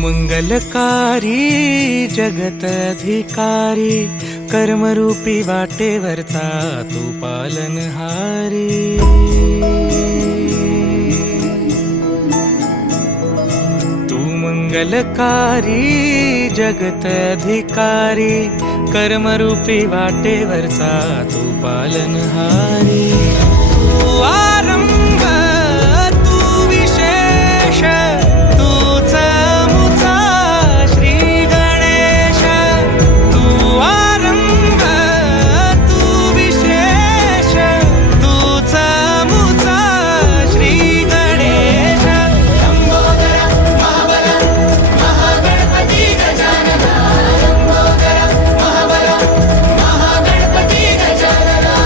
मंगलकारी जगत अधिकारी, कर्मरूपी वाटेवरचा तू पालनहारी। तू मंगलकारी जगत अधिकारी, कर्मरूपी वाटेवरचा तू पालनहारी। तू आरंभ तू विशेष, तूच मुचा श्री गणेश। तू आरंभ तू विशेष, तूच मुचा श्री गणेश। लंबोदर महाबल महागणपती गजानना, लंबोदर महाबल महागणपती गजानना।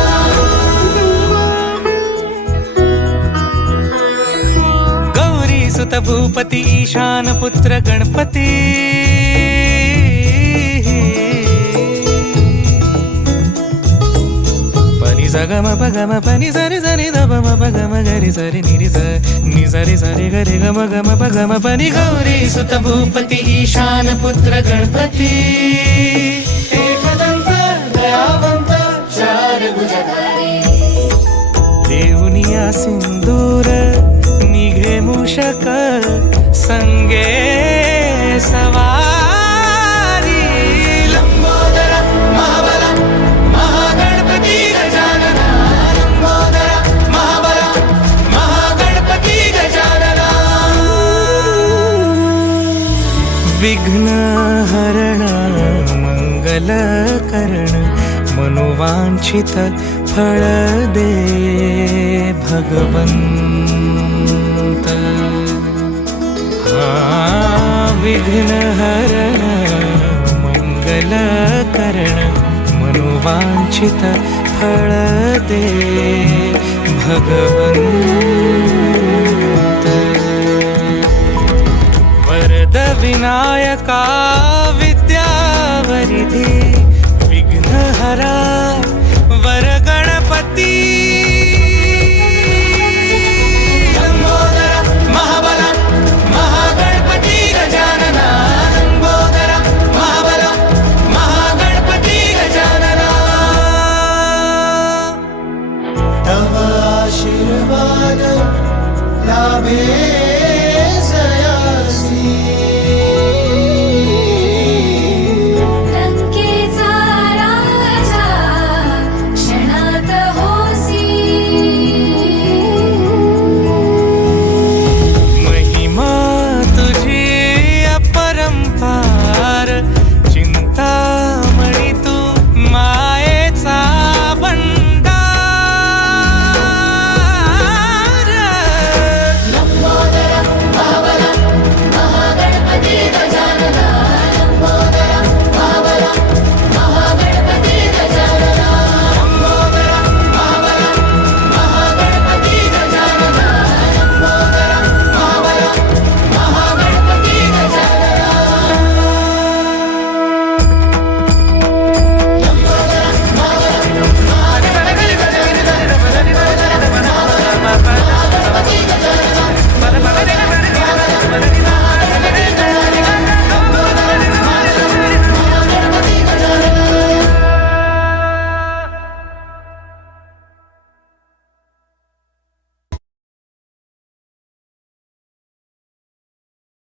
गौरी सुत भूपती ईशान पुत्र गणपती, पनी सगम पगम पनी सरि सरि दम पगम गरि सरि निरि स नि सरि सरि गरि गम गम पगम पनी। गौरी सुत भूपती ईशान पुत्र गणपती, एकदंत दयावंत चार भुजधारी। देऊनिया सिंदूर निघे मूषक, संगे सवारी। लंबोदर महाबल महागणपती गजानना, लंबोदर महाबल महागणपती गजानना। विघ्न हरण मंगल करण, मनोवांछित फळ दे भगवंत। विघ्न हरण मंगल करण, मनोवांछित फळ दे भगवंत। वरद विनायका विद्यावरिधी, विघ्नहरा